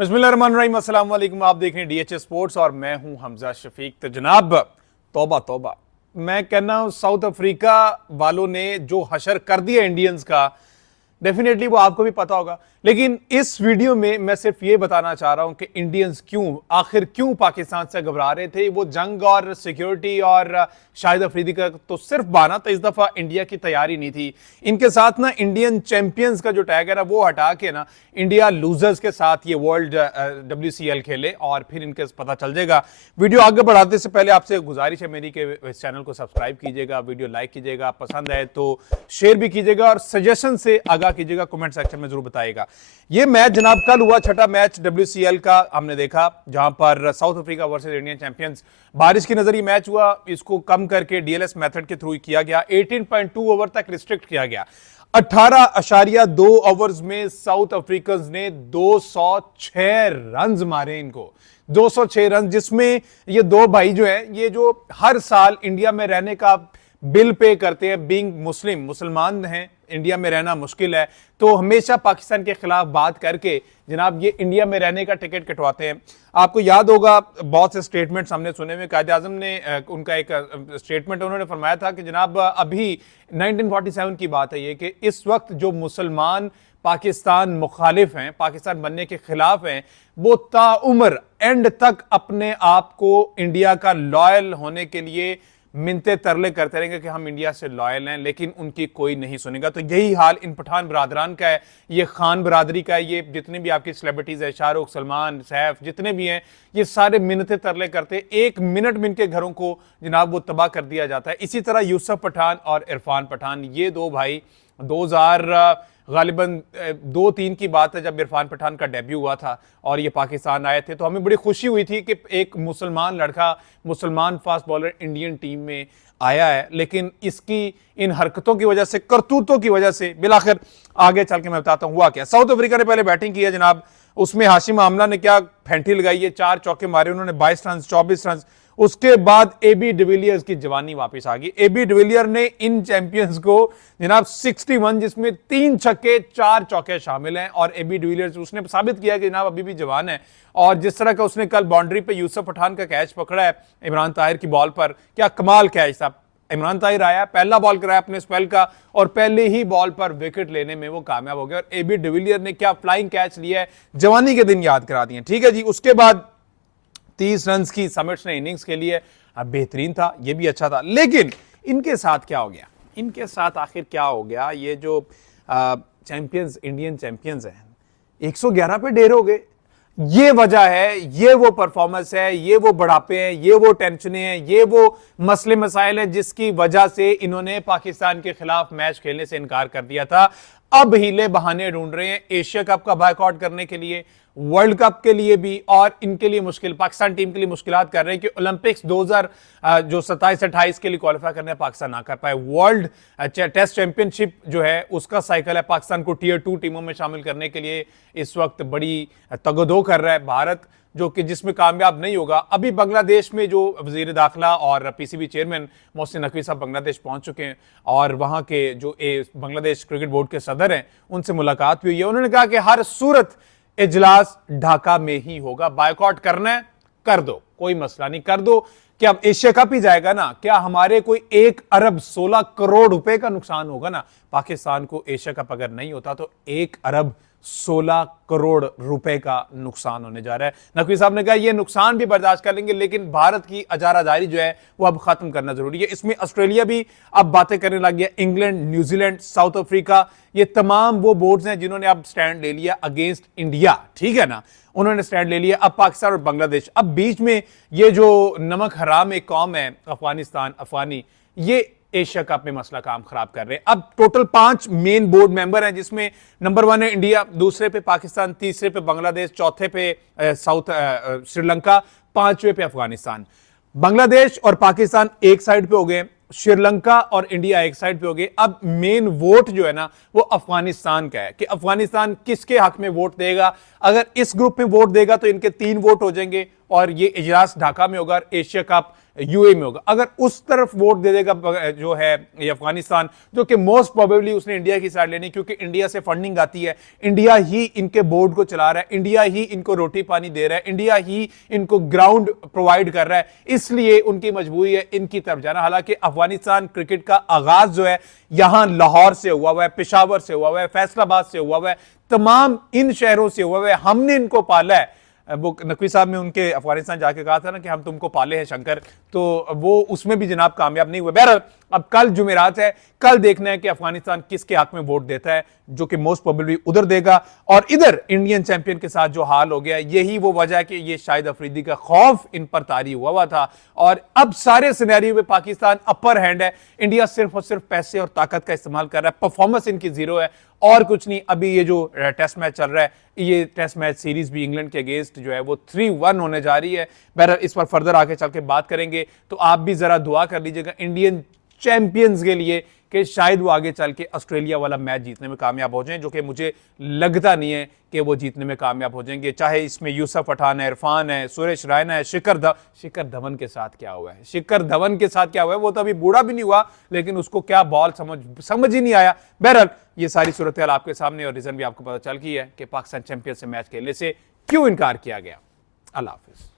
बिस्मिल्लाहिर्रहमानिर्रहीम, अस्सलाम वालेकुम। आप देख रहे हैं डीएचएस स्पोर्ट्स और मैं हूं हमजा शफीक। तो जनाब, तौबा तौबा, मैं कहना हूं साउथ अफ्रीका वालों ने जो हशर कर दिया इंडियंस का, डेफिनेटली वो आपको भी पता होगा। लेकिन इस वीडियो में मैं सिर्फ ये बताना चाह रहा हूं कि इंडियंस आखिर क्यों पाकिस्तान से घबरा रहे थे। वो जंग और सिक्योरिटी और शाहिद अफरीदी का तो सिर्फ बहाना था, इस दफा इंडिया की तैयारी नहीं थी। इनके साथ ना इंडियन चैंपियंस का जो टैग है ना वो हटा के ना इंडिया लूजर्स के साथ ये वर्ल्ड WCL खेले और फिर इनके पता चल जाएगा। वीडियो आगे बढ़ाने से पहले आपसे गुजारिश है मेरी कि इस चैनल को सब्सक्राइब कीजिएगा, वीडियो लाइक कीजिएगा, पसंद आए तो शेयर भी कीजिएगा और सजेशन से आगाह कीजिएगा, कमेंट सेक्शन में जरूर बताइएगा। ये मैच जनाब कल हुआ, छठा मैच WCL का हमने देखा, जहां पर south Africa versus Indian champions. बारिश की नजर ये मैच हुआ, इसको कम करके DLS मेथड के थ्रू किया गया। 18.2 ओवर तक रिस्ट्रिक्ट किया गया। 18.2 ओवर्स में साउथ अफ्रीकन्स ने 206 रन मारे। इनको 206 रन, जिसमें ये दो भाई जो है, ये जो हर साल इंडिया में रहने का बिल पे करते हैं, बीइंग मुसलमान हैं, इंडिया में रहना मुश्किल है, तो हमेशा पाकिस्तान के खिलाफ बात करके जनाब ये इंडिया में रहने का टिकट कटवाते हैं। आपको याद होगा बहुत से स्टेटमेंट्स हमने सुने हुए। कायद आजम ने उनका एक स्टेटमेंट उन्होंने फरमाया था कि जनाब अभी 1947 की बात है ये, कि इस वक्त जो मुसलमान पाकिस्तान मुखालिफ हैं, पाकिस्तान बनने के खिलाफ हैं, वो ताउम्र एंड तक अपने आप को इंडिया का लॉयल होने के लिए मिन्नते तरले करते रहेंगे कि हम इंडिया से लॉयल हैं, लेकिन उनकी कोई नहीं सुनेगा। तो यही हाल इन पठान बरादरान का है, ये खान बरादरी का है, ये जितने भी आपकी सेलिब्रिटीज है, शाहरुख, सलमान, सैफ, जितने भी हैं, ये सारे मिन्नते तरले करते। एक मिनट में इनके घरों को जनाब वो तबाह कर दिया जाता है। इसी तरह यूसुफ पठान और इरफान पठान, ये दो भाई 2000 गालिबन 2-3 की बात है जब इरफान पठान का डेब्यू हुआ था और ये पाकिस्तान आए थे, तो हमें बड़ी खुशी हुई थी कि एक मुसलमान लड़का, मुसलमान फास्ट बॉलर इंडियन टीम में आया है। लेकिन इसकी इन हरकतों की वजह से, करतूतों की वजह से, बिलाखिर आगे चल के मैं बताता हूं हुआ क्या। साउथ अफ्रीका ने पहले बैटिंग की है जनाब, उसमें हाशिम आमला ने क्या फैंटी लगाई है, 4 चौके मारे उन्होंने, 22 रन, 24 रन। उसके बाद AB डिविलियर्स की जवानी वापस आ गई। AB डिविलियर ने इन चैंपियंस को जनाब 61, जिसमें 3 छक्के 4 चौके शामिल हैं, और AB डिविलियर्स उसने साबित किया कि जनाब अभी भी जवान है। और जिस तरह का उसने कल बाउंड्री पे यूसुफ पठान का कैच पकड़ा है इमरान ताहिर की बॉल पर, क्या कमाल कैच था। इमरान ताहिर आया, पहला बॉल कराया अपने स्पेल का और पहले ही बॉल पर विकेट लेने में वो कामयाब हो गया। और AB डिविलियर ने क्या फ्लाइंग कैच लिया है, जवानी के दिन याद करा दिए। ठीक है जी। उसके बाद 30 रन की समिट्स ने इनिंग्स के लिए बेहतरीन था, ये भी अच्छा था। लेकिन इनके साथ क्या हो गया, इनके साथ आखिर क्या हो गया, ये जो चैंपियंस, इंडियन चैंपियंस हैं, 111 पे ढेर हो गए। ये वजह है, ये वो परफॉर्मेंस है, ये वो बढ़ापे हैं, ये वो टेंशनें हैं, ये वो मसले मसाइल हैं जिसकी वजह से इन्होंने पाकिस्तान के खिलाफ मैच खेलने से इनकार कर दिया था। अब हीले बहाने ढूंढ रहे हैं एशिया कप का बायकॉट करने के लिए, वर्ल्ड कप के लिए भी, और इनके लिए मुश्किल, पाकिस्तान टीम के लिए मुश्किलात कर रहे हैं कि ओलंपिक्स 2027-28 के लिए क्वालिफाई करने पाकिस्तान ना कर पाए। वर्ल्ड टेस्ट चैंपियनशिप जो है उसका साइकिल है, पाकिस्तान को टियर 2 टीमों में शामिल करने के लिए इस वक्त बड़ी तगदो कर रहा है भारत, जो कि जिसमें कामयाब नहीं होगा। अभी बांग्लादेश में जो वजीर दाखिला और PCB चेयरमैन मोहसिन नकवी साहब बांग्लादेश पहुंच चुके हैं और वहां के जो बांग्लादेश क्रिकेट बोर्ड के सदर हैं उनसे मुलाकात हुई है। उन्होंने कहा कि हर सूरत इजलास ढाका में ही होगा, बायकॉट करना है कर दो, कोई मसला नहीं, कर दो। क्या अब एशिया कप ही जाएगा ना, क्या हमारे कोई 1 अरब 16 करोड़ रुपए का नुकसान होगा ना पाकिस्तान को। एशिया कप अगर नहीं होता तो 1 अरब 16 करोड़ रुपए का नुकसान होने जा रहा है। नकवी साहब ने कहा ये नुकसान भी बर्दाश्त कर लेंगे, लेकिन भारत की अजारादारी जो है वो अब खत्म करना जरूरी है। इसमें ऑस्ट्रेलिया भी अब बातें करने लग गया, इंग्लैंड, न्यूजीलैंड, साउथ अफ्रीका, ये तमाम वो बोर्ड्स हैं जिन्होंने अब स्टैंड ले लिया अगेंस्ट इंडिया। ठीक है ना, उन्होंने स्टैंड ले लिया। अब पाकिस्तान और बांग्लादेश, अब बीच में ये जो नमक हराम एक कौम है अफगानिस्तान, अफगानी, ये एशिया कप में मसला काम खराब कर रहे हैं। अब टोटल 5 मेन बोर्ड मेंबर हैं, जिसमें नंबर 1 है इंडिया, दूसरे पे पाकिस्तान, तीसरे पे बांग्लादेश, चौथे पे श्रीलंका, 5वें पे अफगानिस्तान। बांग्लादेश और पाकिस्तान एक साइड पे हो गए, श्रीलंका और इंडिया एक साइड पे हो गए। अब मेन वोट जो है ना वो अफगानिस्तान का है कि अफगानिस्तान किसके हक में वोट देगा। अगर इस ग्रुप में वोट देगा तो इनके 3 वोट हो जाएंगे और ये इजलास ढाका में होगा। एशिया कप यूएई में होगा। अगर उस तरफ वोट दे देगा जो है ये अफगानिस्तान, जो कि मोस्ट प्रोबेबली उसने इंडिया की साइड लेनी, क्योंकि इंडिया से फंडिंग आती है, इंडिया ही इनके बोर्ड को चला रहा है, इंडिया ही इनको रोटी पानी दे रहा है, इंडिया ही इनको ग्राउंड प्रोवाइड कर रहा है, इसलिए उनकी मजबूरी है इनकी तरफ जाना। हालांकि अफगानिस्तान क्रिकेट का आगाज जो है यहां लाहौर से हुआ है, पेशावर से हुआ है, फैसलाबाद से हुआ है, तमाम इन शहरों से हुआ है, हमने इनको पाला है। वो नकवी साहब ने उनके अफगानिस्तान जाके कहा था ना कि हम तुमको पाले हैं शंकर, तो वो उसमें भी जनाब कामयाब नहीं हुए। बहरहाल अब कल जुमेरात है, कल देखना है कि अफगानिस्तान किसके हक में वोट देता है, जो कि मोस्ट प्रोबेबली उधर देगा। और इधर इंडियन चैंपियन के साथ जो हाल हो गया, यही वो वजह है कि ये शाहिद अफरीदी का खौफ इन पर तारी हुआ था, और अब सारे सिनेरियो में पाकिस्तान अपर हैंड है, इंडिया सिर्फ और सिर्फ पैसे और ताकत का इस्तेमाल कर रहा है, परफॉर्मेंस इनकी जीरो है और कुछ नहीं। अभी ये जो टेस्ट मैच चल रहा है, ये टेस्ट मैच सीरीज भी इंग्लैंड के अगेंस्ट जो है वो 3-1 होने जा रही है। बहरहाल इस पर फर्दर आके चल के बात करेंगे, तो आप भी जरा दुआ कर लीजिएगा इंडियन चैंपियंस के लिए कि शायद वो आगे चल के ऑस्ट्रेलिया वाला मैच जीतने में कामयाब हो जाएं, जो कि मुझे लगता नहीं है कि वो जीतने में कामयाब हो जाएंगे। चाहे इसमें यूसुफ पठान है, इरफान है, सुरेश रैना है, शिखर धवन के साथ क्या हुआ है, शिखर धवन के साथ क्या हुआ है, वो तो अभी बूढ़ा भी नहीं हुआ, लेकिन उसको क्या बॉल समझ ही नहीं आया। बहरहाल ये सारी सूरत हाल आपके सामने, और रीजन भी आपको पता चल गई है कि पाकिस्तान चैंपियन से मैच खेलने से क्यों इनकार किया गया। अल्लाह हाफिज।